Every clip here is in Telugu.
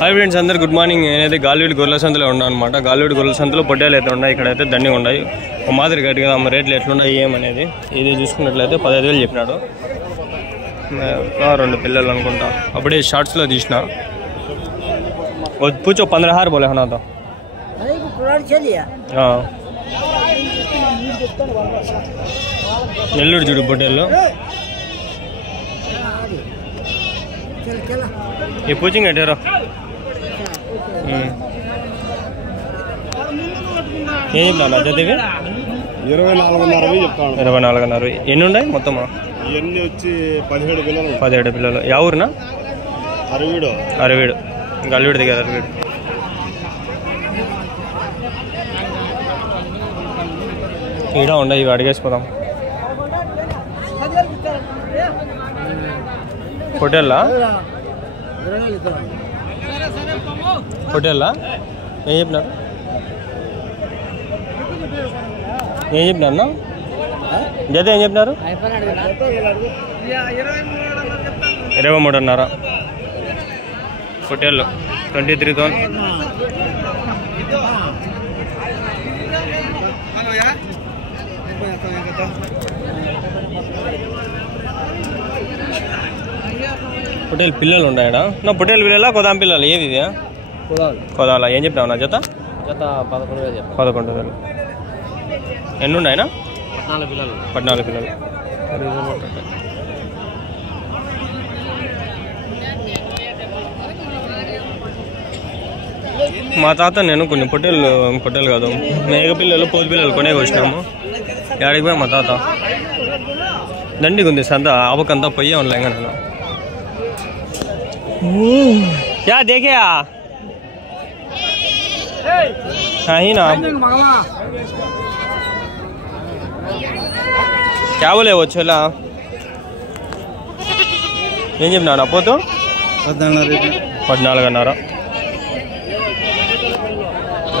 हाई फ्रेंड्स अंदर गुड मार्निंग నేనైతే గాలివీడు గొర్రెల సంతలో ఉన్నాను అన్నమాట గాలివీడు గొర్రెల సంతలో పొట్టేలు అయితే ఉన్నాయి ఇక్కడైతే దండిగా ఉన్నాయి ఒక మాదిరి గట్టిగా అమ్మ రేట్లు ఎట్లున్నాయి ఏమనేది ఇది చూసుకున్నట్లయితే 15000 చెప్పినాడు రెండు పిల్లలు అనుకుంటా అప్పుడే షార్ట్స్ లో తీసిన पूछो 15000 बोले हना तो నెల్లూరు చూడు పొట్టేళ్ళు ये पूछेंगे ठहरो ఏం చెప్పినా జతవి 24.5 ఎన్ని ఉన్నాయి మొత్తమా ఇవన్నీ వచ్చి 17 పిల్లలు యా ఊరునా అరవీడు గల్వీడు దగ్గర అరవీడు ఈడ ఉన్నాయి ఇవి అడిగేసిపోదాం పొట్టేళ్ళా ఏం చెప్పినారు జత ఏం చెప్పినారు 23.5 పొట్టేళ్ళు 23,000 పొట్టేలు పిల్లలు ఉన్నాయడా నా పొట్టేలు పిల్లలా కొదాం పిల్లలు ఏది ఇది కొదాలా ఏం చెప్పినావు నా జత 11,000 ఎన్ని ఉన్నాయనా 14 పిల్లలు మా తాత నేను కొన్ని పొట్టేలు కాదు మేక పిల్లలు పోతు పిల్లలు కొనేకి వచ్చినాము యాడికి పోయా మా తాత దండిగా ఉంది సంత ఆపకంతా పోయే ఉన్నాయి ఇంకా నేను क्या देखे ही ना क्या बोले वो छोला ఏం చెప్పినా పోతూ 14.5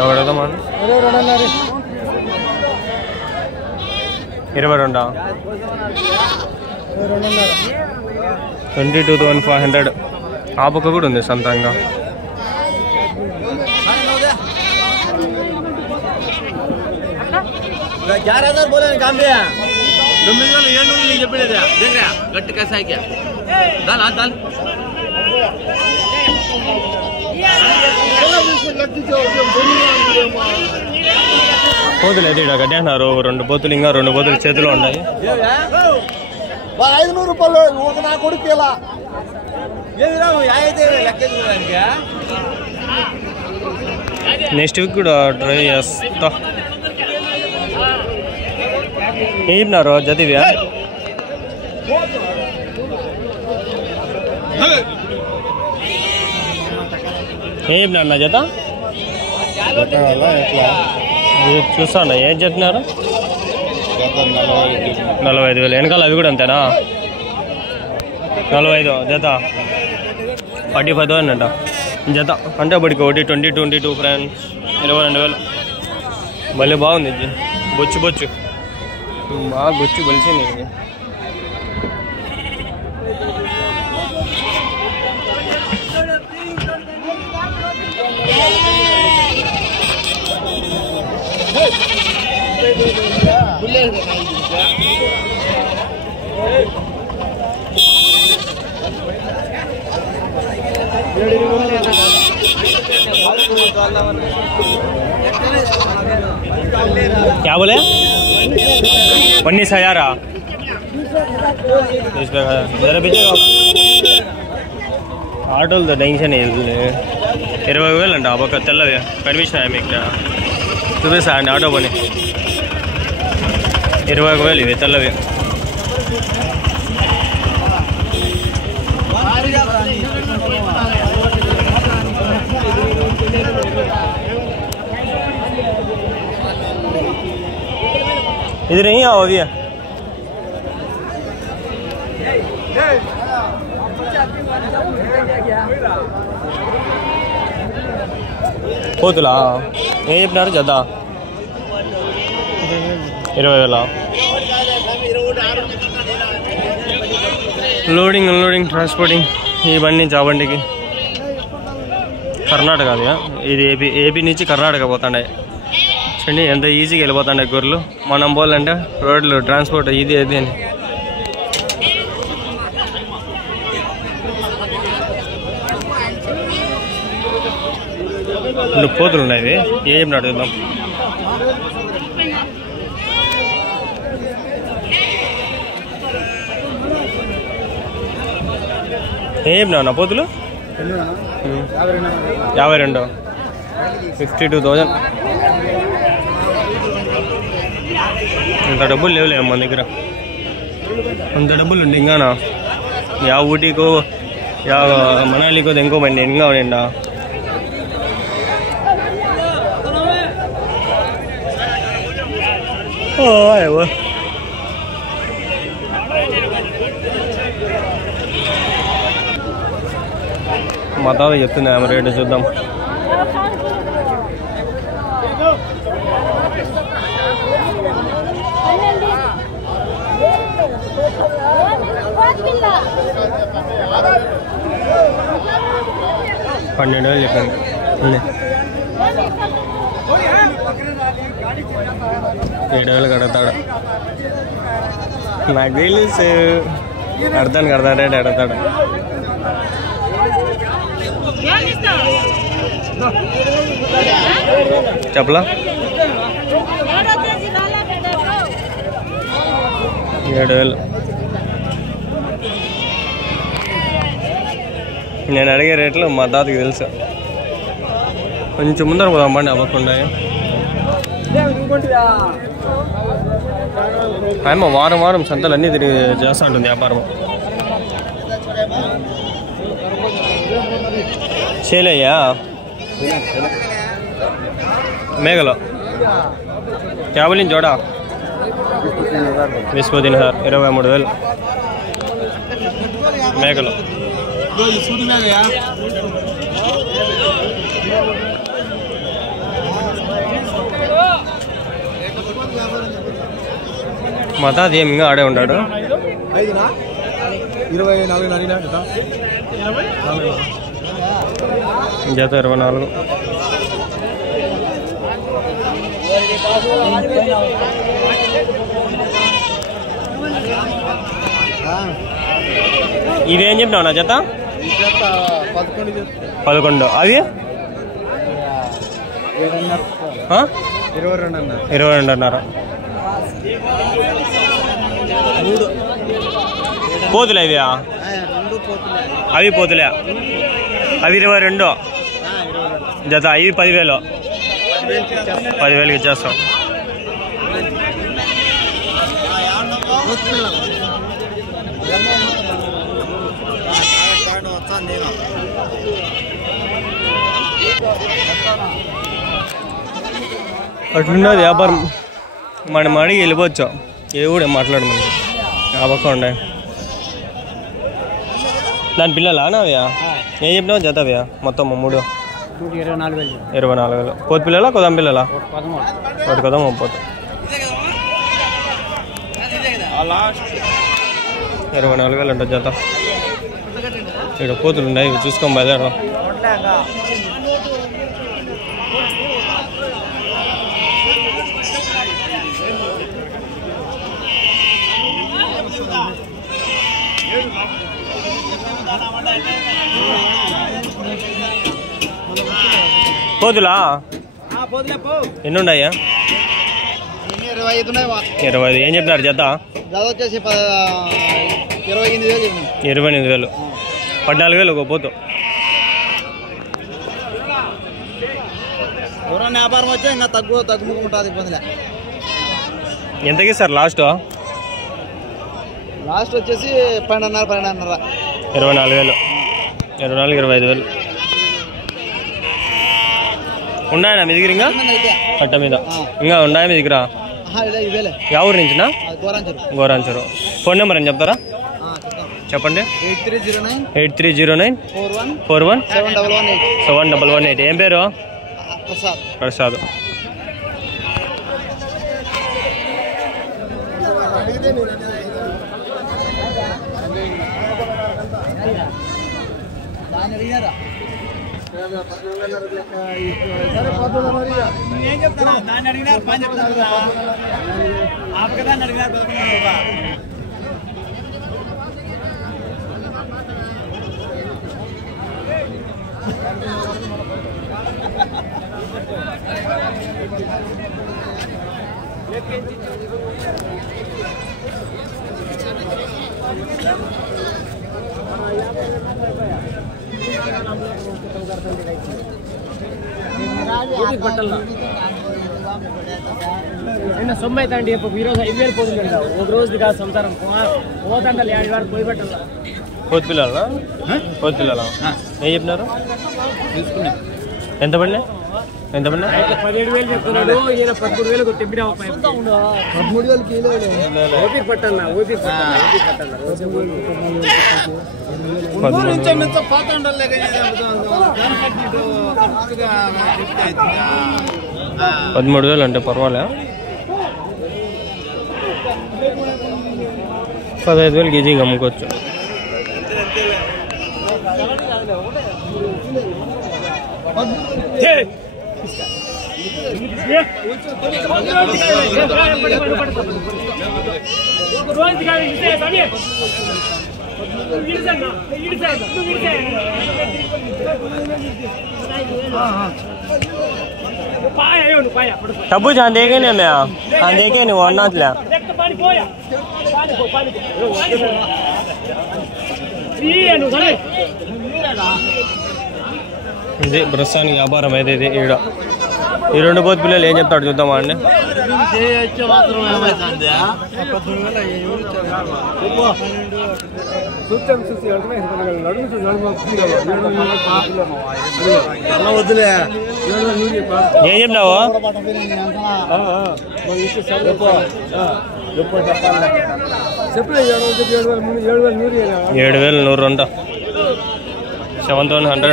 ఎవడదా మన 22,500 ఆ పక్క కూడా ఉంది సొంతంగా పోతులు అయితే ఇక్కడ కట్టేసినారు 2 పోతులు ఇంకా 2 పోతులు చేతిలో ఉన్నాయి 500 రూపాయలు నా కొడుకు ఇలా నెక్స్ట్ వీక్ కూడా ట్రై చేస్తా ఏం చెప్పినారు జతివ్యా ఏం చెప్పినారు నా జత చూస్తాను ఏం చెప్పినారు 45,000 వెనకాల అవి కూడా అంతేనా 45 జత 45,000 అంట జత అంటే అప్పటికి ఒకటి 22 ఫ్రెండ్స్ 22,000 మళ్ళీ బాగుంది బొచ్చు బాగా బొచ్చు బలిసింది क्या बोले 19,000 जरा पीछे ఆటోలతో టెన్షన్ 20,000 అంట ఆ పక్క తెల్లవి కనిపించినాయి మీకు చూపిస్తా అండి ఆటో పని 21,000 ఇవి తెల్లవి इधर नहीं आओ अभी పోతులా ఏం చెప్పినారు జత 20,000 లోడింగ్ అన్లోడింగ్ ట్రాన్స్పోర్టింగ్ ఈ బండి నుంచి ఆ బండికి కర్ణాటక అది ఇది ఏపీ నుంచి కర్ణాటక పోతుండే చూడండి ఎంత ఈజీగా వెళ్ళిపోతుండే గొర్రెలు. మనం పోవాలంటే రోడ్లు ట్రాన్స్పోర్ట్ ఇది అది అని. రెండు పోతులు ఉన్నాయి. ఏం చెప్పినట్టు చూద్దాం. ఏం చెప్పినావు నా పోతులు? 52 52,000. ఇంత డబ్బులు లేవులే మన దగ్గర. అంత డబ్బులు ఉండి ఇంకానా యా ఊటీకో యా మనాలికో ఇంకో బండి ఇంకా ఉండా. మా తాత చెప్తుంది ఆమె రేటు చూద్దాం. $12,000 చెప్పాను. 7,000 కడతాడు. నాకు తెలుసు అర్థానికి కడతాడే అడతాడు. చెప్పలా 7,000. నేను అడిగే రేట్లు మా తాతకి తెలుసు. కొంచెం ముందర పోదాం బండి అవ్వకుండా. ఆయమ్మ వారం వారం సంతలు అన్నీ తిరిగి చేస్తూ ఉంటుంది వ్యాపారం. చేలయ్యా మేఘలో క్యాబలిన్ జోడా 20,000 23,000 మేఘలో. మా తాత ఏమి ఇంకా ఆడే ఉన్నాడు. 24 జత 24. ఇవేం చెప్పినావు నా జత? 11. అవి 22.5. పోతులే అవి? అవి పోతులే. అవి 22 జత. అవి 10,000. 10,000కి ఇచ్చేస్తాం. అట్లున్నది వ్యాపారం. మనం అడిగి వెళ్ళిపోవచ్చు. ఏ కూడా మాట్లాడమని అవ్వకుండా. దాని పిల్లలా నావ్యా? ఏం చెప్పినావు జత అవ్యా? మొత్తం 3 24,000. కోతి పిల్లలా కొదాం పిల్లలా? ఒకటి కొదాం 30. 24,000 అంట జత. ఇక్కడ కోతులు ఉన్నాయి, ఇవి చూసుకోం బయలుదేరడం. పోతులా ఎన్ని ఉన్నాయా? 25. ఏం చెప్పినారు జత? వచ్చేసి 28,000. 28,000. 14,000 ఒక పోతు. ఎవరైనా వ్యాపారం వచ్చా ఇంకా తగ్గుముకుంటుంది ఇబ్బందిలే. ఎంతకి సార్ లాస్ట్? లాస్ట్ వచ్చేసి 12,500. 24,000. 25,000 ఉన్నాయా మీ దగ్గర? ఇంకా కట్ట మీద ఇంకా ఉన్నాయా మీ దగ్గర? యా ఊరు నుంచినా? గోరాంచరు. ఫోన్ నెంబర్ అని చెప్తారా? చెప్పండి. 8309 41 7118. ఏం పేరు? ప్రసాద్. ఏం చెప్తారా దాన్ని అడిగినారు పని చెప్తారు ఆపకదాన్ని అడిగినారు 11,000 సొమ్ము అయితే అండి ఈరోజు 5,000 పోతుంది ఒక రోజు కాదు సంసారం పోతంటే 7 వరకు పోయి పెట్టాల కోతి పిల్లలా కోతి పిల్లలా ఏం చెప్పినారు ఎంత పడినా 17,000 చెప్తున్నాడు ఈయన 13,000 తెప్పినా 13,000 ఓపిక పట్టాల ఓపిక $13,000 అంటే పర్వాలే 15,000 ఈజీగా అమ్ముకోవచ్చు. तब्बू जहाँ देखे नहीं मैं हाँ देखे नहीं वो ना चला ఇది ప్రస్తుతానికి వ్యాపారం అయితే ఇది ఈడ ఈ రెండు పోతు పిల్లలు ఏం చెప్తాడు చూద్దామా అండి. ఏం చెప్పినావు 7,100 అంట 7,100